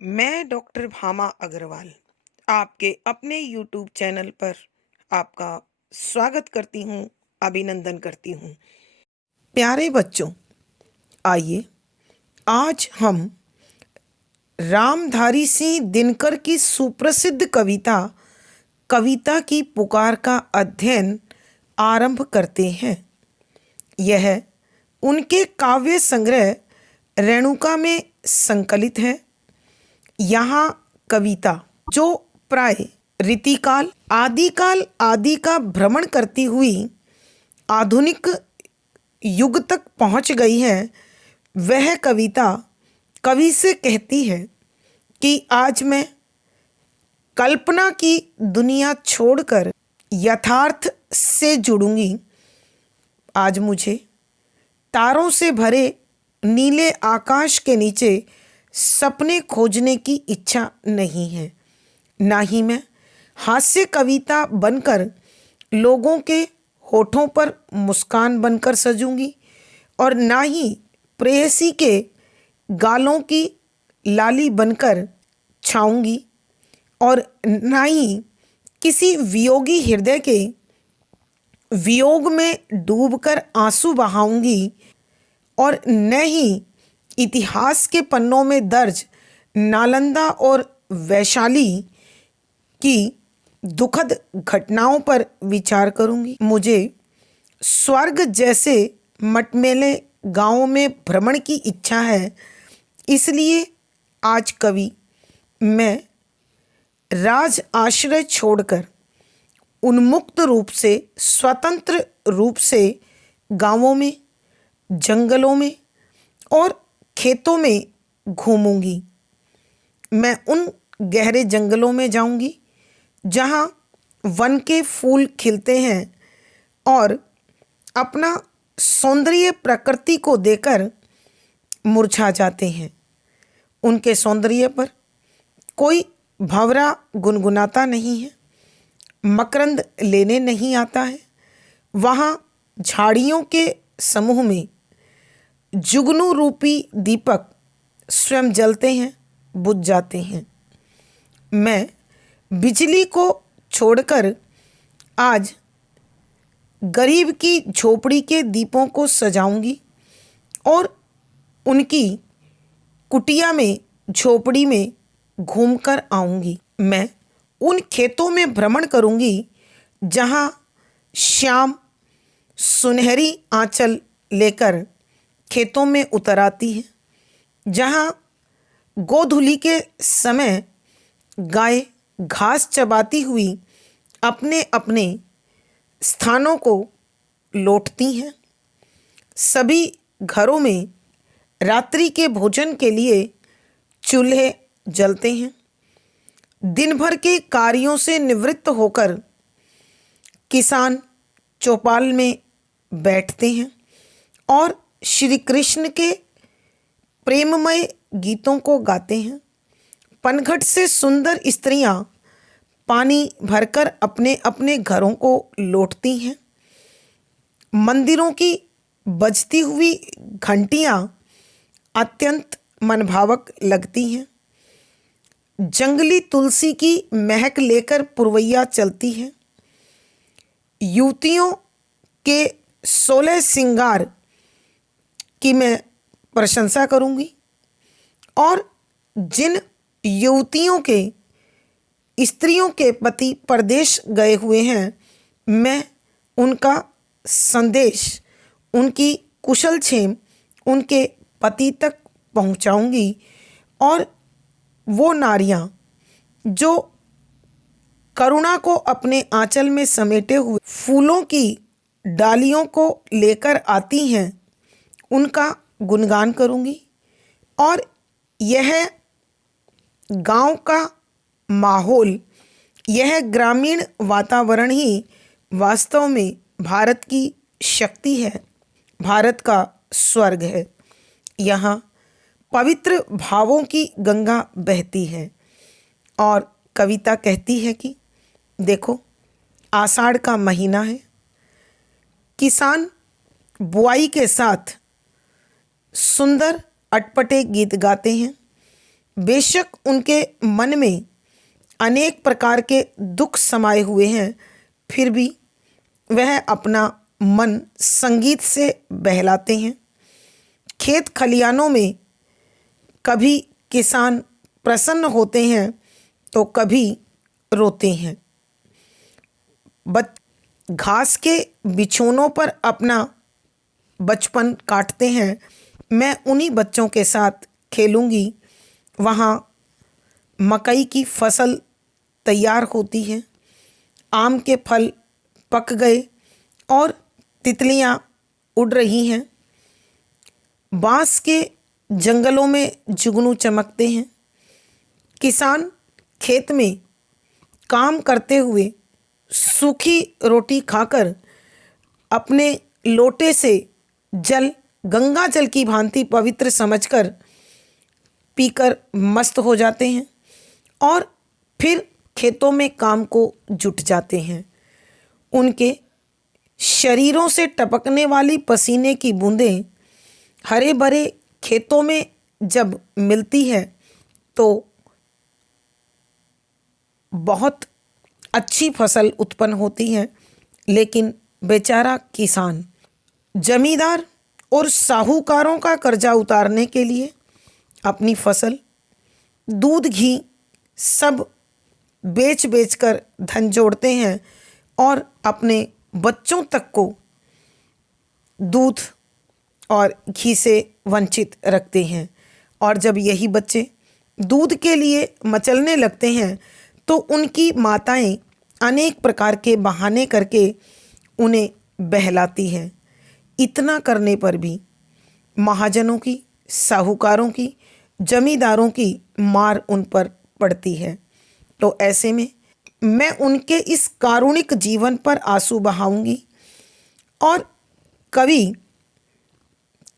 मैं डॉक्टर भामा अग्रवाल आपके अपने यूट्यूब चैनल पर आपका स्वागत करती हूँ, अभिनंदन करती हूँ। प्यारे बच्चों, आइए आज हम रामधारी सिंह दिनकर की सुप्रसिद्ध कविता कविता की पुकार का अध्ययन आरंभ करते हैं। यह उनके काव्य संग्रह रेणुका में संकलित है। यहाँ कविता जो प्राय रीतिकाल आदिकाल आदि का भ्रमण करती हुई आधुनिक युग तक पहुँच गई है, वह कविता कवि से कहती है कि आज मैं कल्पना की दुनिया छोड़कर यथार्थ से जुड़ूंगी। आज मुझे तारों से भरे नीले आकाश के नीचे सपने खोजने की इच्छा नहीं है। ना ही मैं हास्य कविता बनकर लोगों के होठों पर मुस्कान बनकर सजूंगी और ना ही प्रेयसी के गालों की लाली बनकर छाऊंगी और ना ही किसी वियोगी हृदय के वियोग में डूबकर आंसू बहाऊंगी और न ही इतिहास के पन्नों में दर्ज नालंदा और वैशाली की दुखद घटनाओं पर विचार करूंगी। मुझे स्वर्ग जैसे मटमैले गांवों में भ्रमण की इच्छा है, इसलिए आज कवि मैं राज आश्रय छोड़कर उन्मुक्त रूप से स्वतंत्र रूप से गांवों में, जंगलों में और खेतों में घूमूंगी। मैं उन गहरे जंगलों में जाऊंगी जहां वन के फूल खिलते हैं और अपना सौंदर्य प्रकृति को देकर मुरझा जाते हैं। उनके सौंदर्य पर कोई भंवरा गुनगुनाता नहीं है, मकरंद लेने नहीं आता है। वहाँ झाड़ियों के समूह में जुगनू रूपी दीपक स्वयं जलते हैं, बुझ जाते हैं। मैं बिजली को छोड़कर आज गरीब की झोपड़ी के दीपों को सजाऊंगी और उनकी कुटिया में, झोपड़ी में घूमकर आऊंगी। मैं उन खेतों में भ्रमण करूंगी जहां श्याम सुनहरी आंचल लेकर खेतों में उतर आती है, जहां गोधूलि के समय गाय घास चबाती हुई अपने अपने स्थानों को लौटती हैं। सभी घरों में रात्रि के भोजन के लिए चूल्हे जलते हैं। दिन भर के कार्यों से निवृत्त होकर किसान चौपाल में बैठते हैं और श्री कृष्ण के प्रेममय गीतों को गाते हैं। पनघट से सुंदर स्त्रियां पानी भरकर अपने अपने घरों को लौटती हैं। मंदिरों की बजती हुई घंटियां अत्यंत मनभावक लगती हैं। जंगली तुलसी की महक लेकर पुरवैया चलती है। युवतियों के 16 श्रृंगार की मैं प्रशंसा करूंगी और जिन युवतियों के स्त्रियों के पति परदेश गए हुए हैं, मैं उनका संदेश, उनकी कुशल क्षेम उनके पति तक पहुंचाऊंगी और वो नारियां जो करुणा को अपने आंचल में समेटे हुए फूलों की डालियों को लेकर आती हैं, उनका गुणगान करूंगी। और यह गांव का माहौल, यह ग्रामीण वातावरण ही वास्तव में भारत की शक्ति है, भारत का स्वर्ग है। यहाँ पवित्र भावों की गंगा बहती है और कविता कहती है कि देखो, आषाढ़ का महीना है, किसान बुआई के साथ सुंदर अटपटे गीत गाते हैं। बेशक उनके मन में अनेक प्रकार के दुख समाये हुए हैं, फिर भी वह अपना मन संगीत से बहलाते हैं। खेत खलियानों में कभी किसान प्रसन्न होते हैं तो कभी रोते हैं। घास के बिछौनों पर अपना बचपन काटते हैं। मैं उन्हीं बच्चों के साथ खेलूंगी। वहाँ मकई की फसल तैयार होती है, आम के फल पक गए और तितलियाँ उड़ रही हैं। बांस के जंगलों में जुगनू चमकते हैं। किसान खेत में काम करते हुए सूखी रोटी खाकर अपने लोटे से जल गंगा जल की भांति पवित्र समझकर पीकर मस्त हो जाते हैं और फिर खेतों में काम को जुट जाते हैं। उनके शरीरों से टपकने वाली पसीने की बूंदें हरे भरे खेतों में जब मिलती है तो बहुत अच्छी फसल उत्पन्न होती है। लेकिन बेचारा किसान जमींदार और साहूकारों का कर्जा उतारने के लिए अपनी फसल, दूध, घी सब बेच बेच कर धन जोड़ते हैं और अपने बच्चों तक को दूध और घी से वंचित रखते हैं। और जब यही बच्चे दूध के लिए मचलने लगते हैं तो उनकी माताएं अनेक प्रकार के बहाने करके उन्हें बहलाती हैं। इतना करने पर भी महाजनों की, साहूकारों की, जमींदारों की मार उन पर पड़ती है। तो ऐसे में मैं उनके इस कारुणिक जीवन पर आंसू बहाऊंगी। और कवि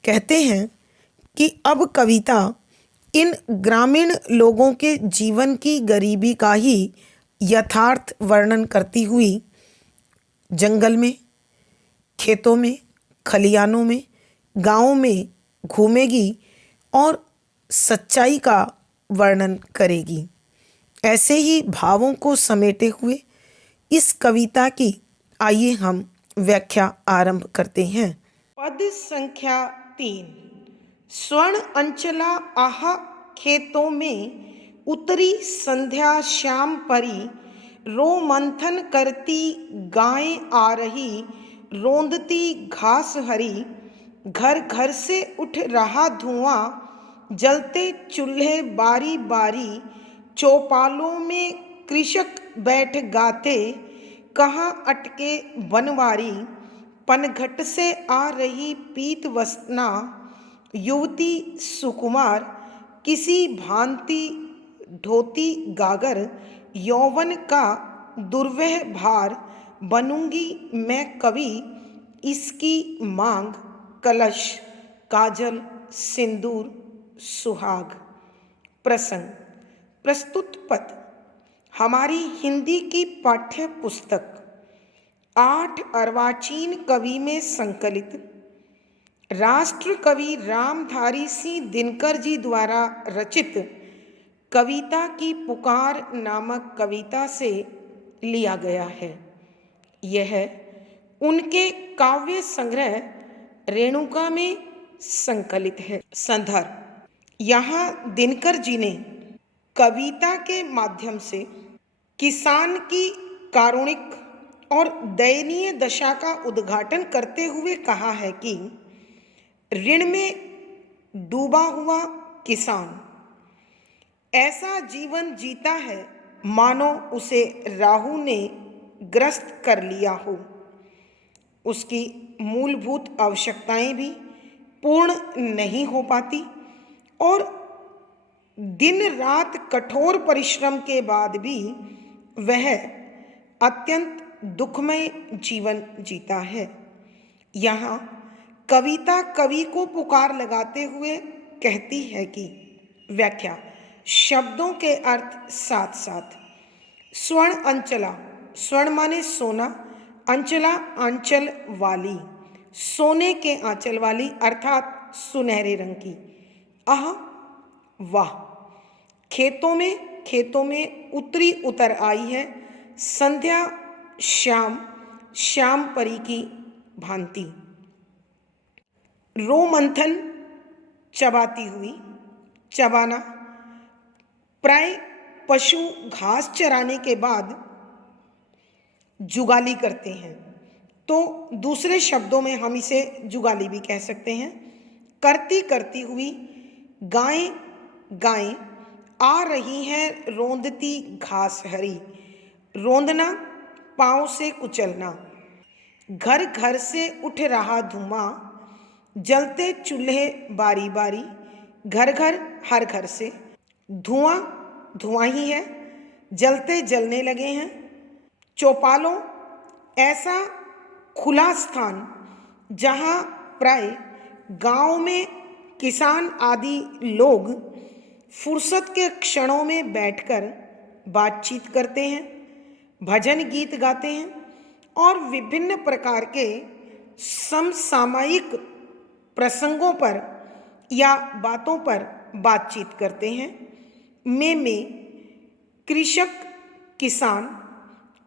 कहते हैं कि अब कविता इन ग्रामीण लोगों के जीवन की गरीबी का ही यथार्थ वर्णन करती हुई जंगल में, खेतों में, खलियानों में, गांवों में घूमेगी और सच्चाई का वर्णन करेगी। ऐसे ही भावों को समेटे हुए इस कविता की आइए हम व्याख्या आरंभ करते हैं। पद संख्या 3। स्वर्ण अंचला आह खेतों में उतरी संध्या श्याम परी, रो मंथन करती गायें आ रही, रोंदती घास हरी, घर घर से उठ रहा धुआं, जलते चूल्हे बारी बारी, चौपालों में कृषक बैठ गाते, कहाँ अटके बनवारी, पनघट से आ रही पीत वसना, युवती सुकुमार, किसी भांति ढोती गागर, यौवन का दुर्वह भार, बनूंगी मैं कवि, इसकी मांग, कलश, काजल, सिंदूर, सुहाग। प्रसंग। प्रस्तुत पद हमारी हिंदी की पाठ्य पुस्तक 8 अर्वाचीन कवि में संकलित राष्ट्र कवि रामधारी सिंह दिनकर जी द्वारा रचित कविता की पुकार नामक कविता से लिया गया है। यह उनके काव्य संग्रह रेणुका में संकलित है। संदर्भ। यहाँ दिनकर जी ने कविता के माध्यम से किसान की कारुणिक और दयनीय दशा का उद्घाटन करते हुए कहा है कि ऋण में डूबा हुआ किसान ऐसा जीवन जीता है मानो उसे राहु ने ग्रस्त कर लिया हो। उसकी मूलभूत आवश्यकताएं भी पूर्ण नहीं हो पाती और दिन रात कठोर परिश्रम के बाद भी वह अत्यंत दुखमय जीवन जीता है। यहाँ कविता कवि को पुकार लगाते हुए कहती है कि व्याख्या। शब्दों के अर्थ साथ साथ। स्वर्ण अंचला, स्वर्ण माने सोना, अंचला आंचल वाली, सोने के आंचल वाली अर्थात सुनहरे रंग की। आह वाह, खेतों में उतरी उतर आई है संध्या श्याम श्याम परी की भांति। रोमंथन चबाती हुई, चबाना प्राय पशु घास चराने के बाद जुगाली करते हैं, तो दूसरे शब्दों में हम इसे जुगाली भी कह सकते हैं। करती करती हुई गायें गायें आ रही हैं रोंदती घास हरी। रोंदना पाँव से कुचलना। घर घर से उठ रहा धुआं, जलते चूल्हे बारी बारी। घर घर हर घर से धुआं धुआं ही है, जलते जलने लगे हैं। चौपालों ऐसा खुला स्थान जहाँ प्राय गांव में किसान आदि लोग फुर्सत के क्षणों में बैठकर बातचीत करते हैं, भजन गीत गाते हैं और विभिन्न प्रकार के समसामयिक प्रसंगों पर या बातों पर बातचीत करते हैं। में कृषक किसान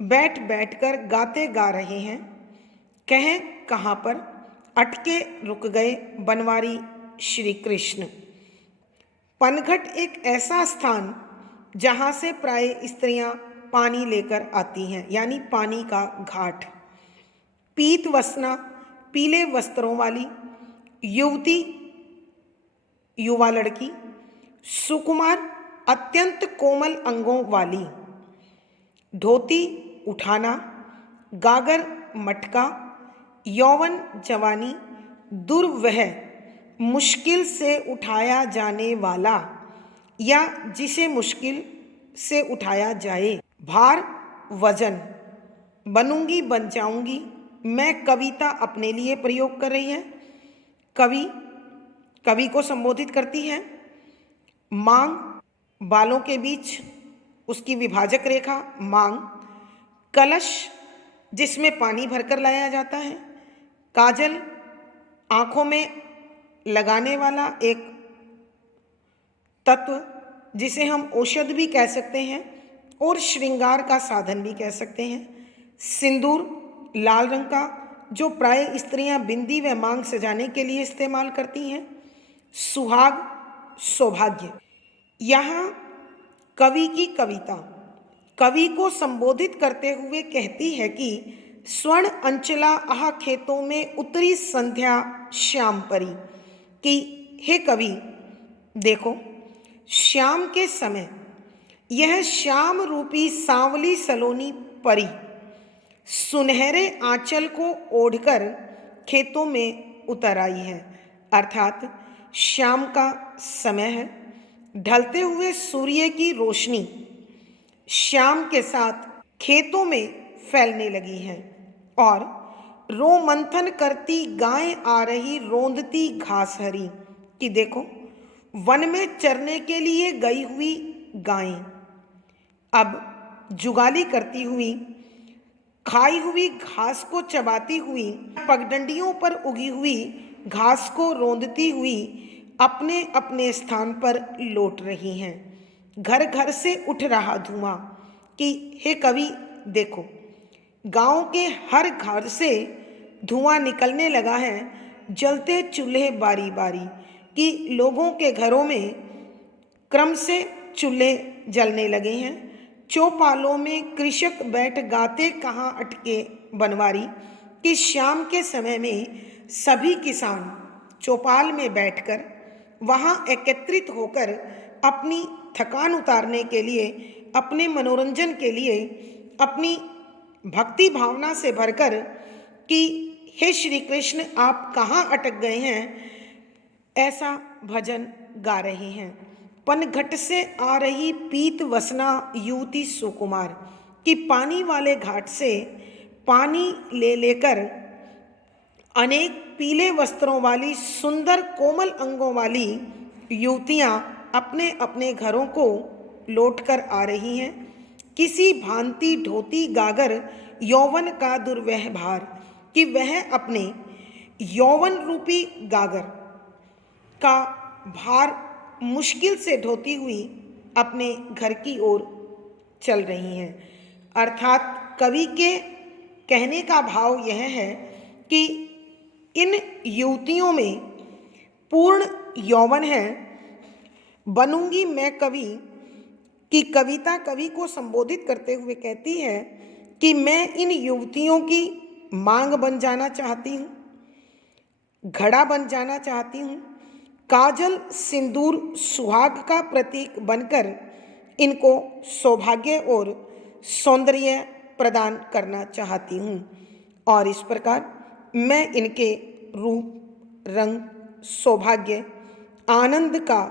बैठ बैठकर गाते गा रहे हैं। कहें कहाँ पर अटके रुक गए बनवारी श्री कृष्ण। पनघट एक ऐसा स्थान जहाँ से प्राय स्त्रियाँ पानी लेकर आती हैं, यानी पानी का घाट। पीत वसना पीले वस्त्रों वाली युवती युवा लड़की। सुकुमार अत्यंत कोमल अंगों वाली। धोती उठाना, गागर मटका। यौवन जवानी दुर्वह मुश्किल से उठाया जाने वाला या जिसे मुश्किल से उठाया जाए। भार वजन बनूंगी बन जाऊंगी। मैं कविता अपने लिए प्रयोग कर रही है। कवि को संबोधित करती है। मांग बालों के बीच उसकी विभाजक रेखा मांग। कलश जिसमें पानी भरकर लाया जाता है। काजल आँखों में लगाने वाला एक तत्व जिसे हम औषध भी कह सकते हैं और श्रृंगार का साधन भी कह सकते हैं। सिंदूर लाल रंग का जो प्राय स्त्रियां बिंदी व मांग सजाने के लिए इस्तेमाल करती हैं। सुहाग सौभाग्य। यहाँ कवि की कविता कवि को संबोधित करते हुए कहती है कि स्वर्ण अंचला आह खेतों में उतरी संध्या श्याम परी। कि हे कवि देखो, श्याम के समय यह श्याम रूपी सांवली सलोनी परी सुनहरे आंचल को ओढ़कर खेतों में उतर आई है। अर्थात शाम का समय है। ढलते हुए सूर्य की रोशनी शाम के साथ खेतों में फैलने लगी है और रोमंथन करती गायें आ रही रोंदती घास हरी। कि देखो, वन में चरने के लिए गई हुई गायें अब जुगाली करती हुई, खाई हुई घास को चबाती हुई, पगडंडियों पर उगी हुई घास को रोंदती हुई अपने अपने स्थान पर लौट रही हैं। घर घर से उठ रहा धुआं। कि हे कवि देखो, गांव के हर घर से धुआं निकलने लगा है, जलते चूल्हे बारी बारी। कि लोगों के घरों में क्रम से चूल्हे जलने लगे हैं। चौपालों में कृषक बैठ गाते कहाँ अटके बनवारी। कि शाम के समय में सभी किसान चौपाल में बैठकर वहाँ एकत्रित होकर अपनी थकान उतारने के लिए, अपने मनोरंजन के लिए, अपनी भक्ति भावना से भरकर कि हे श्री कृष्ण आप कहाँ अटक गए हैं, ऐसा भजन गा रहे हैं। पनघट से आ रही पीत वसना युवती सुकुमार। कि पानी वाले घाट से पानी ले लेकर अनेक पीले वस्त्रों वाली सुंदर कोमल अंगों वाली युवतियां अपने अपने घरों को लौटकर आ रही हैं। किसी भांति ढोती गागर यौवन का दुर्व्यवहार। कि वह अपने यौवन रूपी गागर का भार मुश्किल से ढोती हुई अपने घर की ओर चल रही हैं। अर्थात कवि के कहने का भाव यह है कि इन युवतियों में पूर्ण यौवन है। बनूंगी मैं कवि की कविता कवि को संबोधित करते हुए कहती है कि मैं इन युवतियों की मांग बन जाना चाहती हूँ, घड़ा बन जाना चाहती हूँ, काजल सिंदूर सुहाग का प्रतीक बनकर इनको सौभाग्य और सौंदर्य प्रदान करना चाहती हूँ और इस प्रकार मैं इनके रूप रंग सौभाग्य आनंद का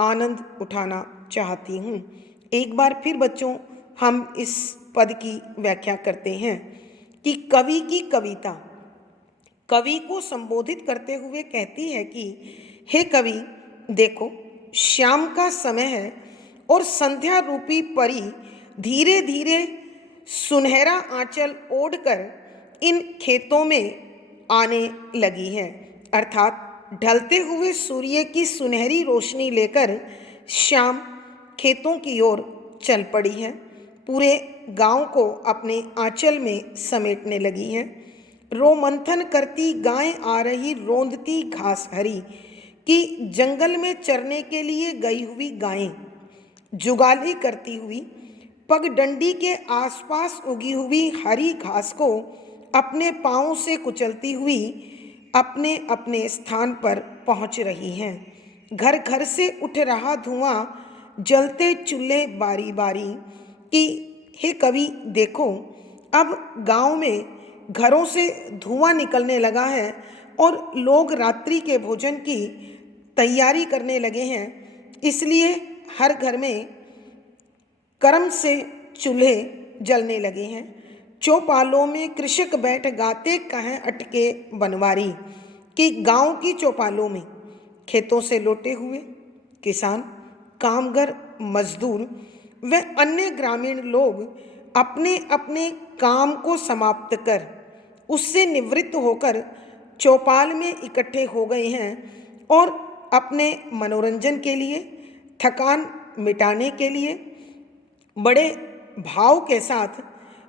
आनंद उठाना चाहती हूँ। एक बार फिर बच्चों हम इस पद की व्याख्या करते हैं कि कवि की कविता कवि को संबोधित करते हुए कहती है कि हे कवि देखो, शाम का समय है और संध्या रूपी परी धीरे धीरे सुनहरा आंचल ओढ़कर इन खेतों में आने लगी है। अर्थात ढलते हुए सूर्य की सुनहरी रोशनी लेकर शाम खेतों की ओर चल पड़ी है, पूरे गांव को अपने आंचल में समेटने लगी हैं। रोमंथन करती गाय आ रही रोंदती घास हरी कि जंगल में चरने के लिए गई हुई गायें जुगाली करती हुई पगडंडी के आसपास उगी हुई हरी घास को अपने पांवों से कुचलती हुई अपने अपने स्थान पर पहुंच रही हैं। घर घर से उठ रहा धुआं, जलते चूल्हे बारी बारी कि हे कवि देखो, अब गांव में घरों से धुआं निकलने लगा है और लोग रात्रि के भोजन की तैयारी करने लगे हैं, इसलिए हर घर में कर्म से चूल्हे जलने लगे हैं। चौपालों में कृषक बैठ गाते कहें अटके बनवारी कि गांव की चौपालों में खेतों से लौटे हुए किसान, कामगर, मजदूर व अन्य ग्रामीण लोग अपने अपने काम को समाप्त कर उससे निवृत्त होकर चौपाल में इकट्ठे हो गए हैं और अपने मनोरंजन के लिए, थकान मिटाने के लिए बड़े भाव के साथ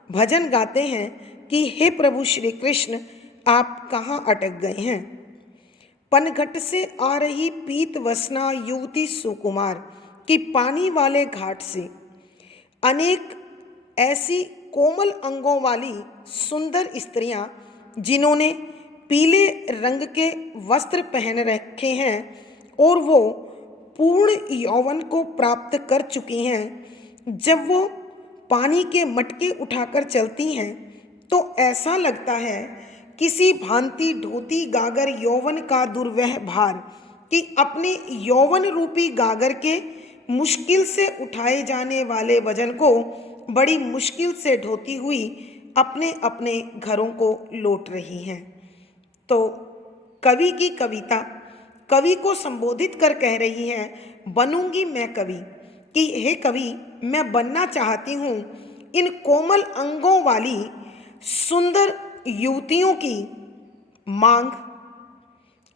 भजन गाते हैं कि हे प्रभु श्री कृष्ण, आप कहाँ अटक गए हैं। पनघट से आ रही पीत वसना युवती सुकुमार कि पानी वाले घाट से अनेक ऐसी कोमल अंगों वाली सुंदर स्त्रियां जिन्होंने पीले रंग के वस्त्र पहन रखे हैं और वो पूर्ण यौवन को प्राप्त कर चुकी हैं, जब वो पानी के मटके उठाकर चलती हैं तो ऐसा लगता है किसी भांति ढोती गागर यौवन का दुर्वह भार कि अपने यौवन रूपी गागर के मुश्किल से उठाए जाने वाले वजन को बड़ी मुश्किल से ढोती हुई अपने अपने घरों को लौट रही हैं। तो कवि की कविता कवि को संबोधित कर कह रही है, बनूंगी मैं कवि कि हे कवि, मैं बनना चाहती हूँ इन कोमल अंगों वाली सुंदर युवतियों की मांग,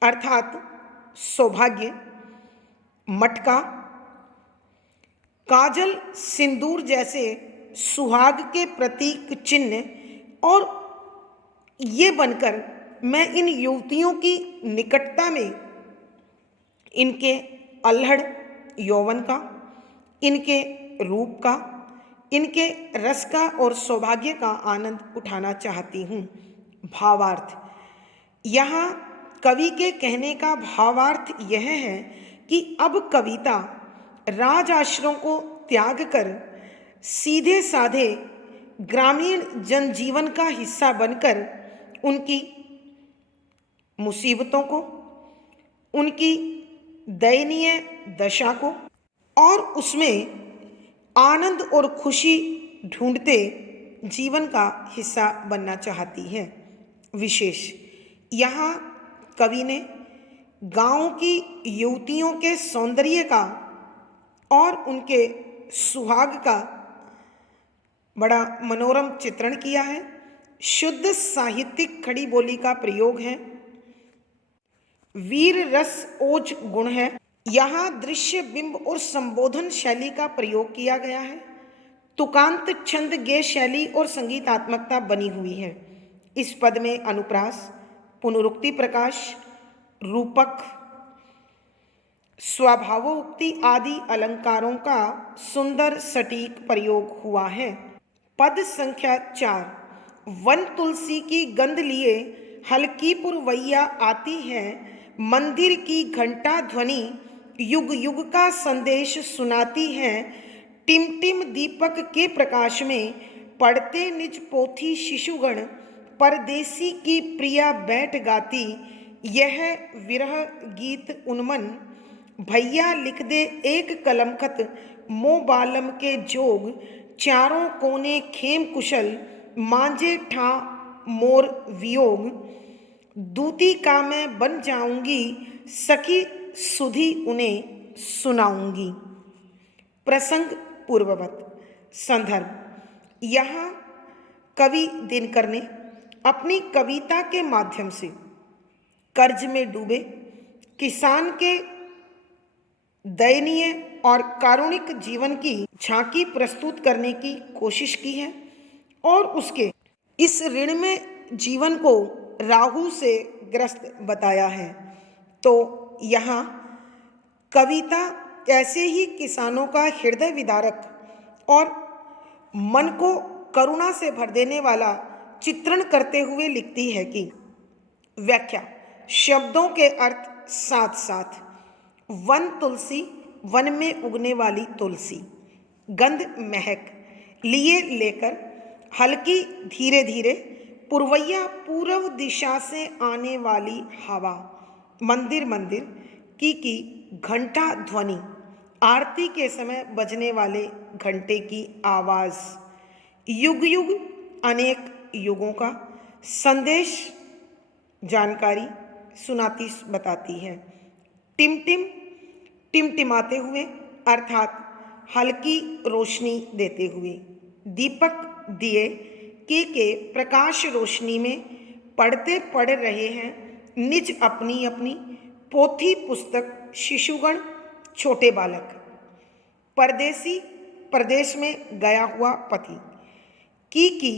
अर्थात सौभाग्य, मटका, काजल, सिंदूर जैसे सुहाग के प्रतीक चिन्ह और ये बनकर मैं इन युवतियों की निकटता में इनके अल्हड़ यौवन का, इनके रूप का, इनके रस का और सौभाग्य का आनंद उठाना चाहती हूँ। भावार्थ, यहाँ कवि के कहने का भावार्थ यह है कि अब कविता राज आश्रम को त्याग कर सीधे साधे ग्रामीण जनजीवन का हिस्सा बनकर उनकी मुसीबतों को, उनकी दयनीय दशा को और उसमें आनंद और खुशी ढूंढते जीवन का हिस्सा बनना चाहती है। विशेष यहाँ कवि ने गांव की युवतियों के सौंदर्य का और उनके सुहाग का बड़ा मनोरम चित्रण किया है। शुद्ध साहित्यिक खड़ी बोली का प्रयोग है। वीर रस ओज गुण है। यहाँ दृश्य बिंब और संबोधन शैली का प्रयोग किया गया है। तुकांत छंद गेय शैली और संगीतात्मकता बनी हुई है। इस पद में अनुप्रास, पुनरुक्ति प्रकाश, रूपक, स्वभावोक्ति आदि अलंकारों का सुंदर सटीक प्रयोग हुआ है। पद संख्या 4। वन तुलसी की गंध लिए हल्की पुरवैया आती है, मंदिर की घंटा ध्वनि युग युग का संदेश सुनाती है, टिमटिम दीपक के प्रकाश में पढ़ते निज पोथी शिशुगण, परदेसी की प्रिया बैठ गाती, यह विरह गीत उन्मन, भैया लिख दे एक कलमखत, मो बालम के जोग, चारों कोने खेम कुशल, मांझे ठा मोर वियोग, दूती का मैं बन जाऊंगी, सखी सुधी उन्हें सुनाऊंगी। प्रसंग पूर्ववत। संदर्भ। यहाँ कवि दिनकर ने अपनी कविता के माध्यम से कर्ज में डूबे किसान के दयनीय और कारुणिक जीवन की झांकी प्रस्तुत करने की कोशिश की है और उसके इस ऋण में जीवन को राहु से ग्रस्त बताया है। तो यहाँ कविता ऐसे ही किसानों का हृदय विदारक और मन को करुणा से भर देने वाला चित्रण करते हुए लिखती है कि व्याख्या। शब्दों के अर्थ साथ साथ। वन तुलसी, वन में उगने वाली तुलसी। गंध महक, लिए लेकर, हल्की धीरे धीरे, पुरवैया पूर्व दिशा से आने वाली हवा, मंदिर मंदिर की घंटा ध्वनि, आरती के समय बजने वाले घंटे की आवाज, युग युग अनेक युगों का संदेश जानकारी सुनाती बताती है। टिमटिम टिमटिमाते हुए अर्थात हल्की रोशनी देते हुए। दीपक दिए के प्रकाश रोशनी में पढ़ते पढ़ रहे हैं निज अपनी अपनी पोथी पुस्तक शिशुगण छोटे बालक। परदेसी प्रदेश में गया हुआ पति। की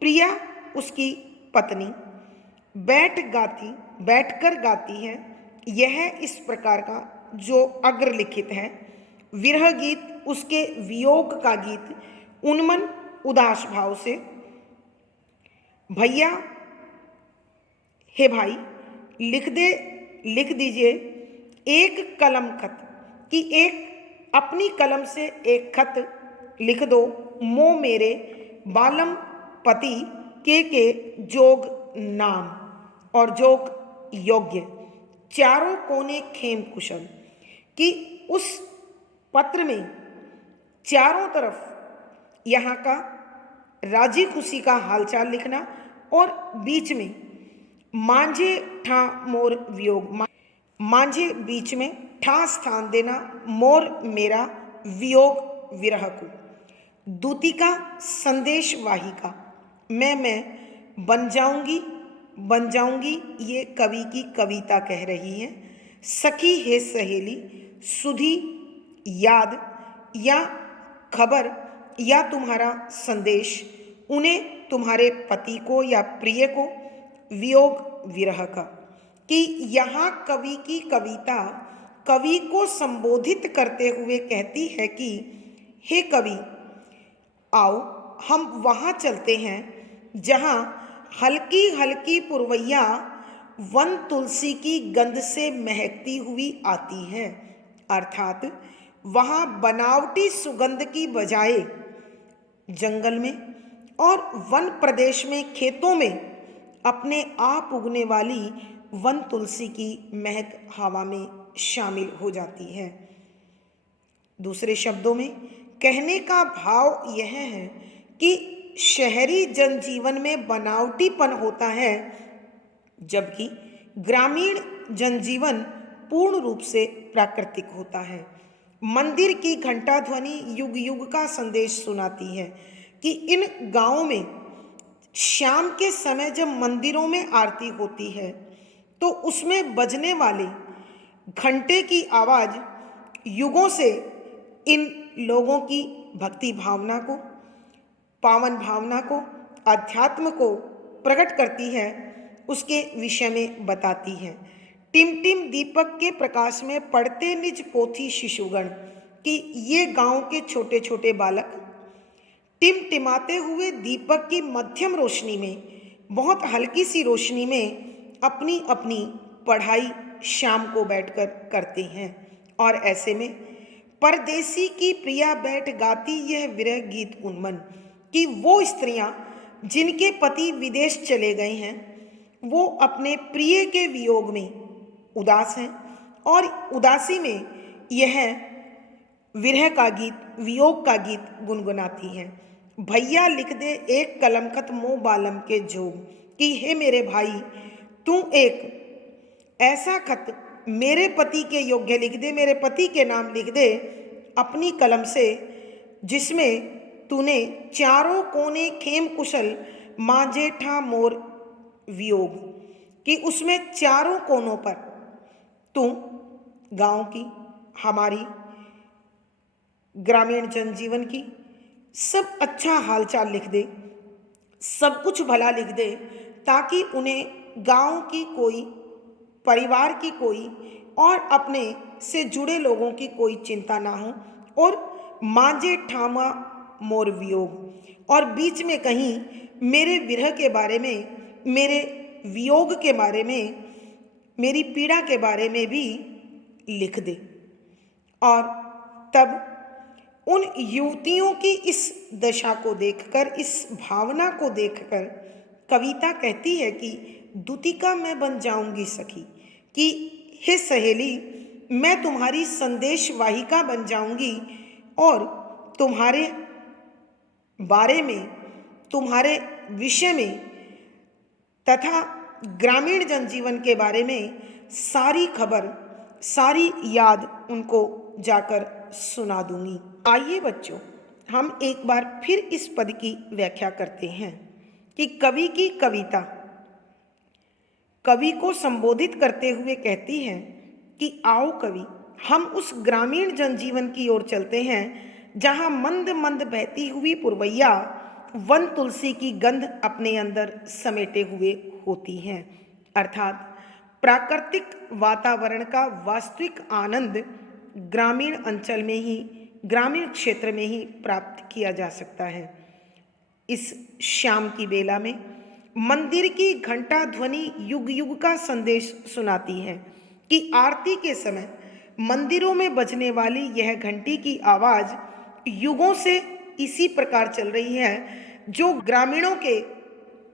प्रिया उसकी पत्नी। बैठकर गाती है। यह इस प्रकार का जो अग्रलिखित है। विरह गीत उसके वियोग का गीत, उन्मन उदास भाव से। भैया, हे भाई, लिख दीजिए एक कलम खत, कि एक अपनी कलम से एक खत लिख दो, मो मेरे बालम पति के जोग नाम और जोग योग्य, चारों कोने खेम कुशल, कि उस पत्र में चारों तरफ यहाँ का राजी खुशी का हालचाल लिखना और बीच में मांझे ठा मोर वियोग, मांझे बीच में ठा स्थान देना, मोर मेरा, वियोग विरह को। दूतिका संदेश वाहिका, मैं बन जाऊंगी, ये कवि की कविता कह रही है। सखी है सहेली, सुधी याद या खबर या तुम्हारा संदेश, उन्हें तुम्हारे पति को या प्रिय को, वियोग विरह का। कि यहाँ कवि की कविता कवि को संबोधित करते हुए कहती है कि हे कवि, आओ हम वहाँ चलते हैं जहाँ हल्की हल्की पुरवैया वन तुलसी की गंध से महकती हुई आती है, अर्थात वहाँ बनावटी सुगंध की बजाय जंगल में और वन प्रदेश में खेतों में अपने आप उगने वाली वन तुलसी की महक हवा में शामिल हो जाती है। दूसरे शब्दों में कहने का भाव यह है कि शहरी जनजीवन में बनावटीपन होता है, जबकि ग्रामीण जनजीवन पूर्ण रूप से प्राकृतिक होता है। मंदिर की घंटा ध्वनि युग युग का संदेश सुनाती है कि इन गांवों में शाम के समय जब मंदिरों में आरती होती है तो उसमें बजने वाले घंटे की आवाज युगों से इन लोगों की भक्ति भावना को, पावन भावना को, अध्यात्म को प्रकट करती है, उसके विषय में बताती है। टिम टिम दीपक के प्रकाश में पढ़ते निज पोथी शिशुगण, कि ये गांव के छोटे छोटे बालक टिमटिमाते हुए दीपक की मध्यम रोशनी में, बहुत हल्की सी रोशनी में अपनी अपनी पढ़ाई शाम को बैठकर करते हैं। और ऐसे में परदेसी की प्रिया बैठ गाती यह विरह गीत उन्मन, कि वो स्त्रियां जिनके पति विदेश चले गए हैं, वो अपने प्रिय के वियोग में उदास हैं और उदासी में यह विरह का गीत, वियोग का गीत गुनगुनाती हैं। भैया लिख दे एक कलमखत मोह बालम के जोग, कि हे मेरे भाई तू एक ऐसा खत मेरे पति के योग्य लिख दे, मेरे पति के नाम लिख दे अपनी कलम से, जिसमें तूने चारों कोने खेम कुशल मांझे ठा मोर वियोग, कि उसमें चारों कोनों पर तू गांव की, हमारी ग्रामीण जनजीवन की सब अच्छा हालचाल लिख दे, सब कुछ भला लिख दे, ताकि उन्हें गांव की कोई, परिवार की कोई और अपने से जुड़े लोगों की कोई चिंता ना हो। और मांझे ठामा मोर वियोग, और बीच में कहीं मेरे विरह के बारे में, मेरे वियोग के बारे में, मेरी पीड़ा के बारे में भी लिख दे। और तब उन युवतियों की इस दशा को देखकर, इस भावना को देखकर कविता कहती है कि दूतिका मैं बन जाऊंगी सखी, कि हे सहेली मैं तुम्हारी संदेश वाहिका बन जाऊंगी और तुम्हारे बारे में, तुम्हारे विषय में तथा ग्रामीण जनजीवन के बारे में सारी खबर, सारी याद उनको जाकर सुना दूंगी। आइए बच्चों, हम एक बार फिर इस पद की व्याख्या करते हैं कि कवि की कविता कवि को संबोधित करते हुए कहती है कि आओ कवि, हम उस ग्रामीण जनजीवन की ओर चलते हैं जहां मंद मंद बहती हुई पुरवैया वन तुलसी की गंध अपने अंदर समेटे हुए होती हैं। अर्थात प्राकृतिक वातावरण का वास्तविक आनंद ग्रामीण अंचल में ही, ग्रामीण क्षेत्र में ही प्राप्त किया जा सकता है। इस शाम की बेला में मंदिर की घंटा ध्वनि युग युग का संदेश सुनाती है, कि आरती के समय मंदिरों में बजने वाली यह घंटी की आवाज युगों से इसी प्रकार चल रही है, जो ग्रामीणों के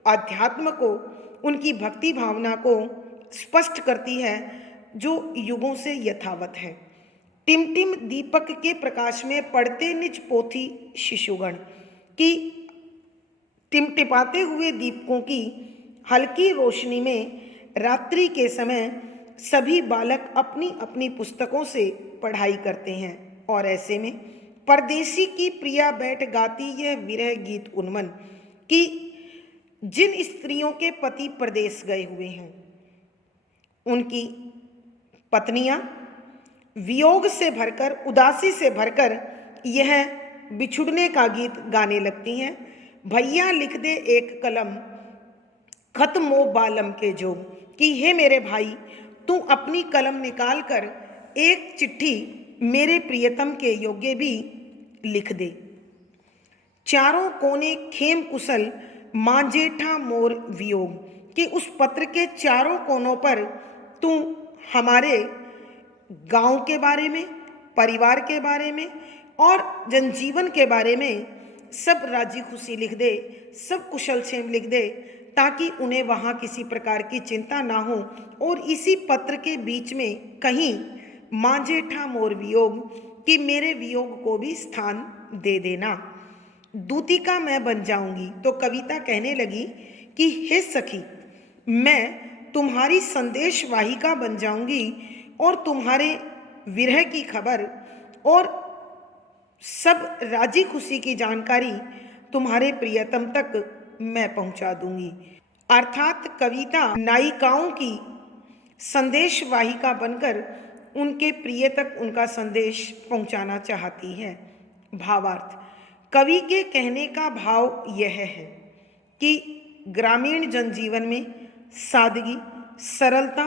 अध्यात्म को, उनकी भक्ति भावना को स्पष्ट करती है, जो युगों से यथावत है। टिमटिम दीपक के प्रकाश में पढ़ते निज पोथी शिशुगण, की टिमटिमाते हुए दीपकों की हल्की रोशनी में रात्रि के समय सभी बालक अपनी अपनी पुस्तकों से पढ़ाई करते हैं। और ऐसे में परदेसी की प्रिया बैठ गाती यह विरह गीत उन्मन, कि जिन स्त्रियों के पति प्रदेश गए हुए हैं, उनकी पत्नियां वियोग से भरकर, उदासी से भरकर यह बिछुड़ने का गीत गाने लगती हैं। भैया लिख दे एक कलम खत मो बालम के जोग, कि हे मेरे भाई तू अपनी कलम निकाल कर एक चिट्ठी मेरे प्रियतम के योग्य भी लिख दे। चारों कोने खेम कुशल मांझेठा मोर वियोग, कि उस पत्र के चारों कोनों पर तू हमारे गांव के बारे में, परिवार के बारे में और जनजीवन के बारे में सब राजी खुशी लिख दे, सब कुशल क्षेम लिख दे, ताकि उन्हें वहाँ किसी प्रकार की चिंता ना हो। और इसी पत्र के बीच में कहीं मांझेठा मोर वियोग, कि मेरे वियोग को भी स्थान दे देना। दूतिका मैं बन जाऊंगी। तो कविता कहने लगी कि हे सखी, मैं तुम्हारी संदेश वाहिका बन जाऊंगी और तुम्हारे विरह की खबर और सब राजी खुशी की जानकारी तुम्हारे प्रियतम तक मैं पहुंचा दूंगी। अर्थात कविता नायिकाओं की संदेश वाहिका बनकर उनके प्रिय तक उनका संदेश पहुंचाना चाहती है। भावार्थ: कवि के कहने का भाव यह है कि ग्रामीण जनजीवन में सादगी, सरलता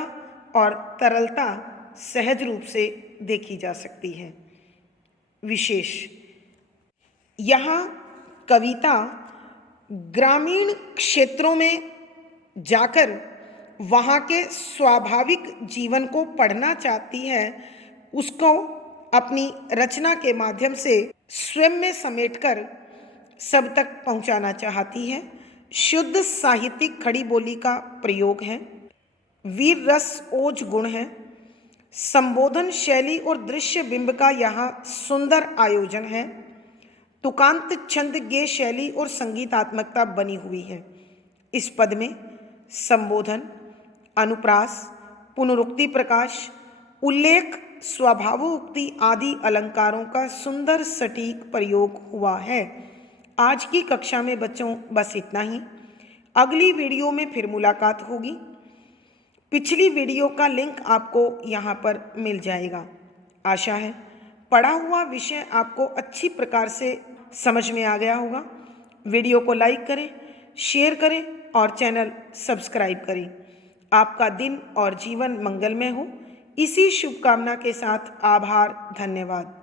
और तरलता सहज रूप से देखी जा सकती है। विशेष: यहाँ कविता ग्रामीण क्षेत्रों में जाकर वहाँ के स्वाभाविक जीवन को पढ़ना चाहती है, उसको अपनी रचना के माध्यम से स्वयं में समेटकर सब तक पहुँचाना चाहती है। शुद्ध साहित्यिक खड़ी बोली का प्रयोग है, वीर रस ओज गुण है, संबोधन शैली और दृश्य बिंब का यहाँ सुंदर आयोजन है, तुकांत छंद गे शैली और संगीतात्मकता बनी हुई है। इस पद में संबोधन, अनुप्रास, पुनरुक्ति प्रकाश, उल्लेख, स्वभावोक्ति आदि अलंकारों का सुंदर सटीक प्रयोग हुआ है। आज की कक्षा में बच्चों बस इतना ही। अगली वीडियो में फिर मुलाकात होगी। पिछली वीडियो का लिंक आपको यहाँ पर मिल जाएगा। आशा है पढ़ा हुआ विषय आपको अच्छी प्रकार से समझ में आ गया होगा। वीडियो को लाइक करें, शेयर करें और चैनल सब्सक्राइब करें। आपका दिन और जीवन मंगलमय हो, इसी शुभकामना के साथ आभार, धन्यवाद।